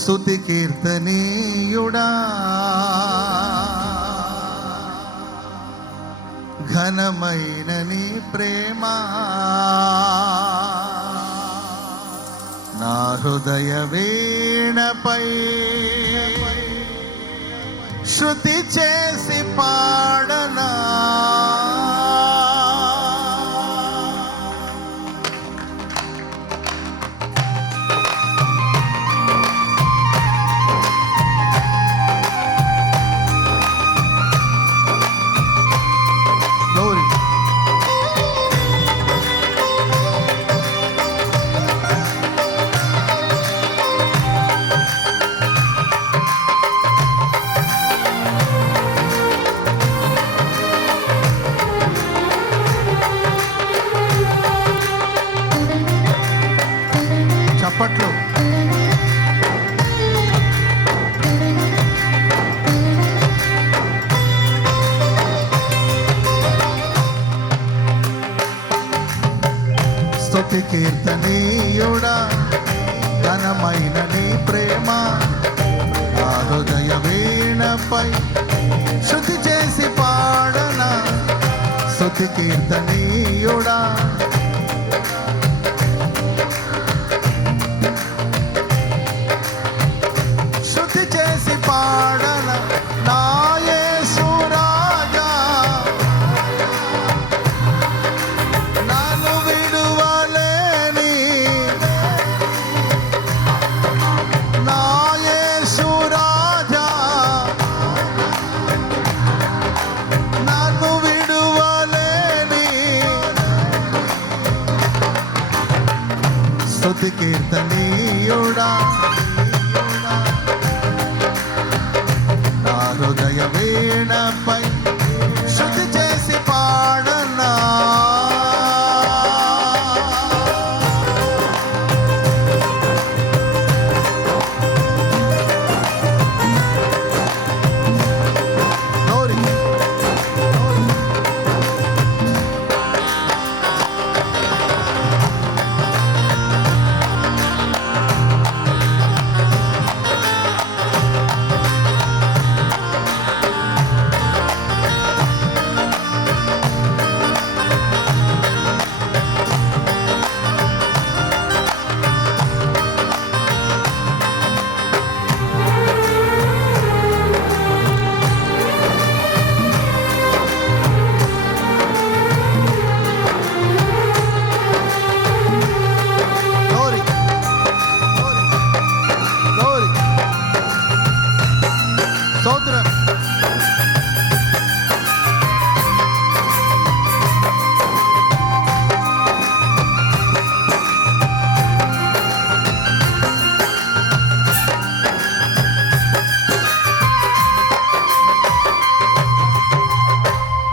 స్తుతి కీర్తనీయుడా ఘనమైన నీ ప్రేమ నా హృదయ వీణపై శృతి చేసి పాడనా చప్పట్లు. స్తుతి కీర్తనీయుడా ఘనమైన నీ ప్రేమ నా హృదయ వీణపై శృతి చేసి పాడనా స్తుతి కీర్తనీయుడా శృతి చేసి పాడన నా యేసు రాజా నన్ను విడువలేని నా యేసు రాజా నన్ను విడువలేని స్తుతి కీర్తనీయుడా హృదయ వీణపై శృతి చేసి పాడనా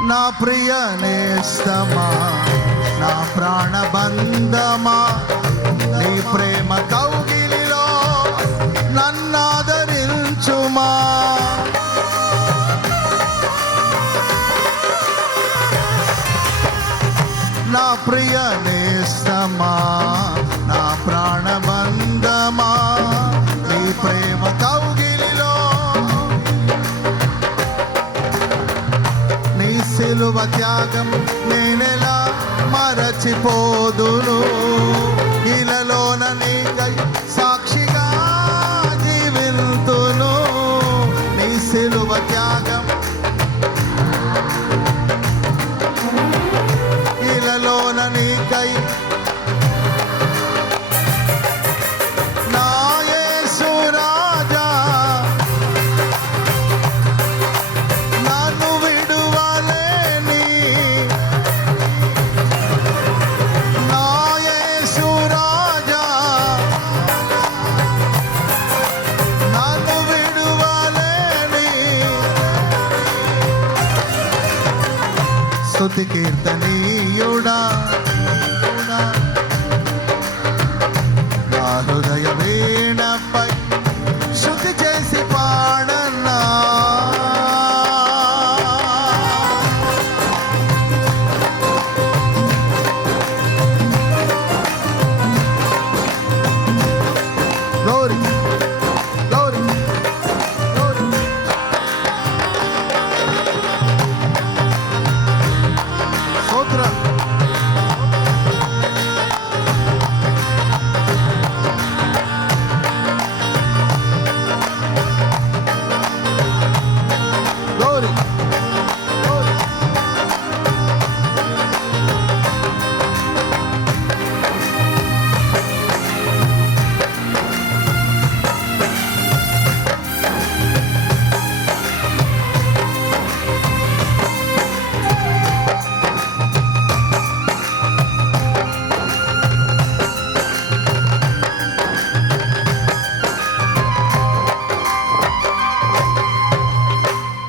నా ప్రియ నేస్తమా నా ప్రాణబంధమా నీ ప్రేమ కౌగిలిలో నన్నాదరించుమా నా ప్రియ నేస్తమా నా ప్రాణబంధమా నీ ప్రేమ కౌగిలిలో సిలువ త్యాగం నేనెలా మరచిపోదును ఇలలోన నీకై సాక్షిగా జీవిల్తును నీ సిలువ త్యాగం ఇలలోన నీకై నా యేసు రాజా స్తుతి కీర్తనీయుడా నా హృదయ వీణపై శృతి చేసి పాడనా గ్లోరీ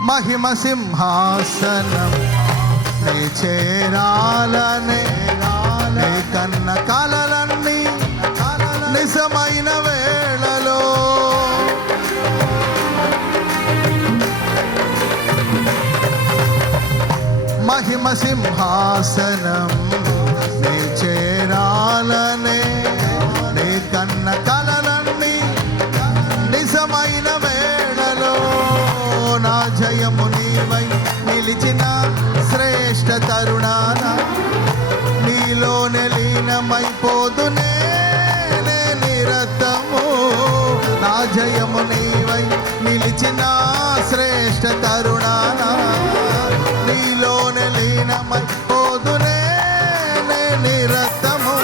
మహిమ సింహాసనం నీ చేరాలనే నీ కన్న కలలన్నీ నిజమైన వేళలో మహిమ సింహాసనం నీ చేరాలనే నీ కన్న కలలన్నీ నిజమైన వేళలో నా జయము నీవై నిలిచిన శ్రేష్ఠ తరుణాన నీలోనే లీనమైపోదునే నిరతము నా జయము నీవై నిలిచిన శ్రేష్ఠ తరుణాన నీలోనే లీనమైపోదునే నిరతము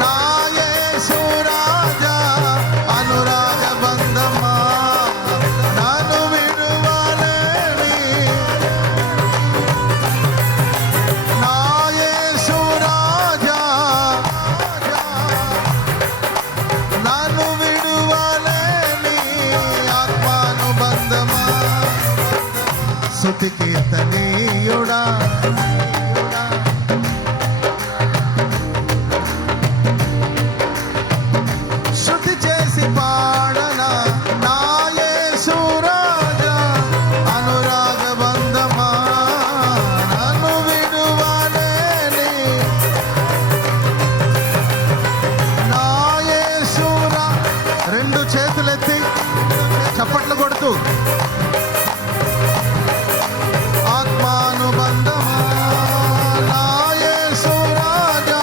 నా యేసు రాజా అనురాగ బంధమా నన్ను విడువలేని నా యేసు రాజా నన్ను విడువలేని ఆత్మానుబంధమా స్తుతి కీర్తనీయుడా శృతి చేసి పాడనా నా యేసు రాజా అనురాగ బంధమా నన్ను విడువలేని నా యేసు రెండు చేతులెత్తి చప్పట్లు కొడుతూ ఆత్మానుబంధమా నా యేసు రాజా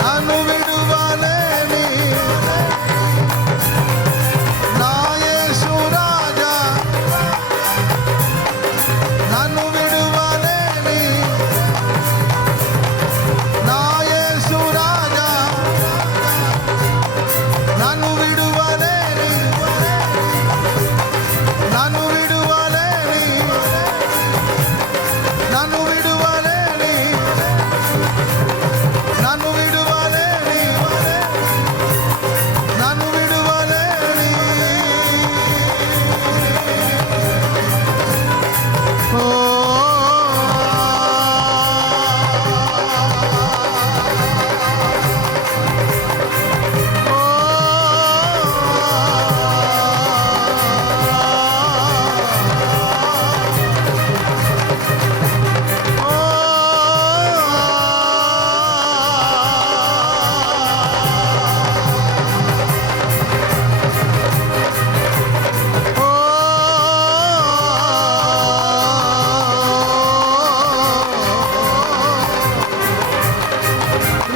నన్ను విడువలేని నా యేసు రాజా నన్ను విడువలేని నా యేసు రాజా నన్ను విడువలేని నన్ను విడువలేని నన్ను విడువలేని నన్ను విడువలేని నన్ను విడువలేని ఓ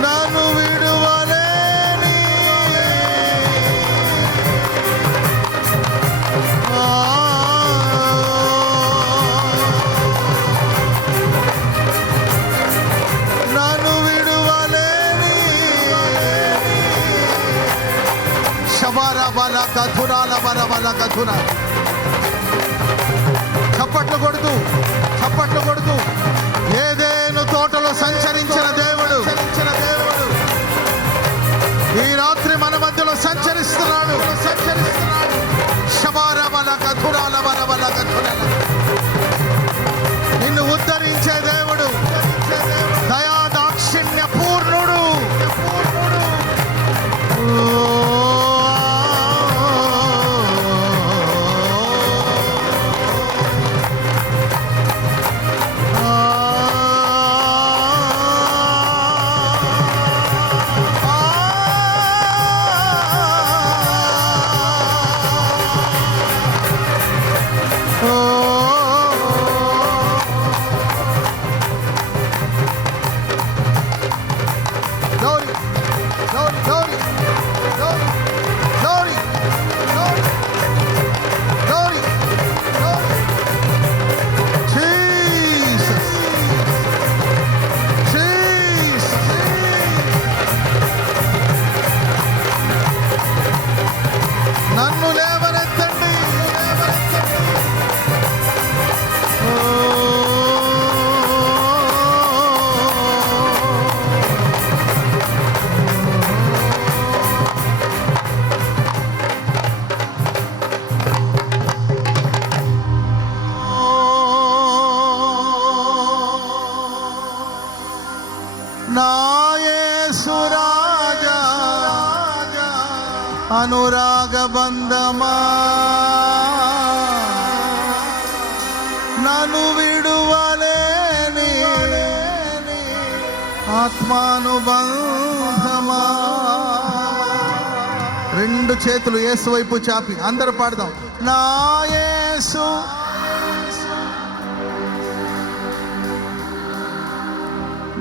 నన్ను విడువలేని నన్ను విడువలేని శబర బల కథురాల బల బల కథుర చప్పట్లు కొడుతూ ఏదేను తోటలో సంచరించిన దేవుడు ఈ రాత్రి మన మధ్యలో సంచరిస్తున్నాడు శబార బల కథురాల బల బల కథుర నిన్ను ఉద్ధరించే దేవుడు దయా దాక్షిణ్య పూర్ణుడు అనురాగ బంధమా నన్ను విడువలేని ఆత్మానుబంధమా. రెండు చేతులు యేసు వైపు చాపి అందరూ పాడదాం. నా యేసు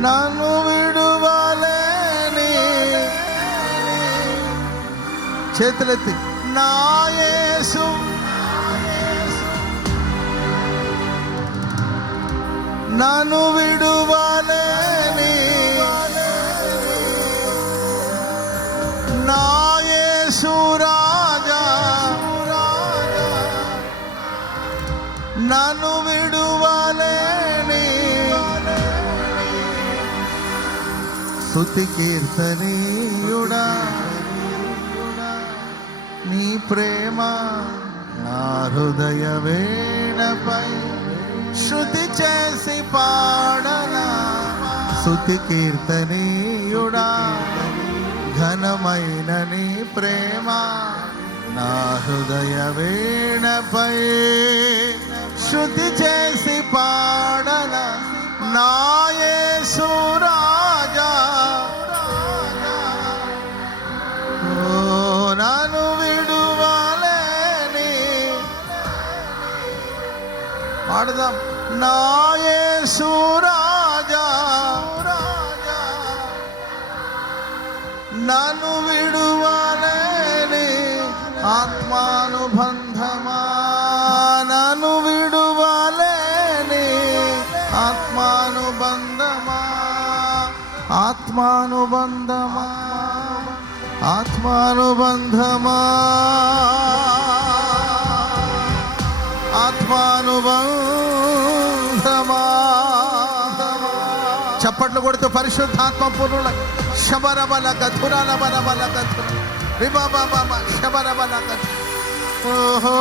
నన్ను విడువలేని, చేతులెత్తి నా యేసు నన్ను విడువలేని, నా యేసు రాజా నన్ను విడువలేని. స్తుతి కీర్తనీయుడా నీ ప్రేమ నా హృదయ వేణపై శృతి చేసి పాడనా. స్తుతి కీర్తనీయుడా ఘనమైన నీ ప్రేమ నా హృదయ వేణపై శృతి చేసి పాడనా. నా యేసు రాజా నన్ను విడువలేని, పాడదాం. నా యేసు రాజా నన్ను విడువలేని ఆత్మానుబంధమా నన్ను విడువలేని ఆత్మానుబంధమా. ఆత్మానుబంధమా ఆత్మానుబంధమా ఆత్మానుబంధమా. చప్పట్లు కొడుతూ పరిశుద్ధాత్మ పూర్ణుల శబరబల గధురాల బలబల గధుర రిబాబా శబరబల గధుర. ఓహో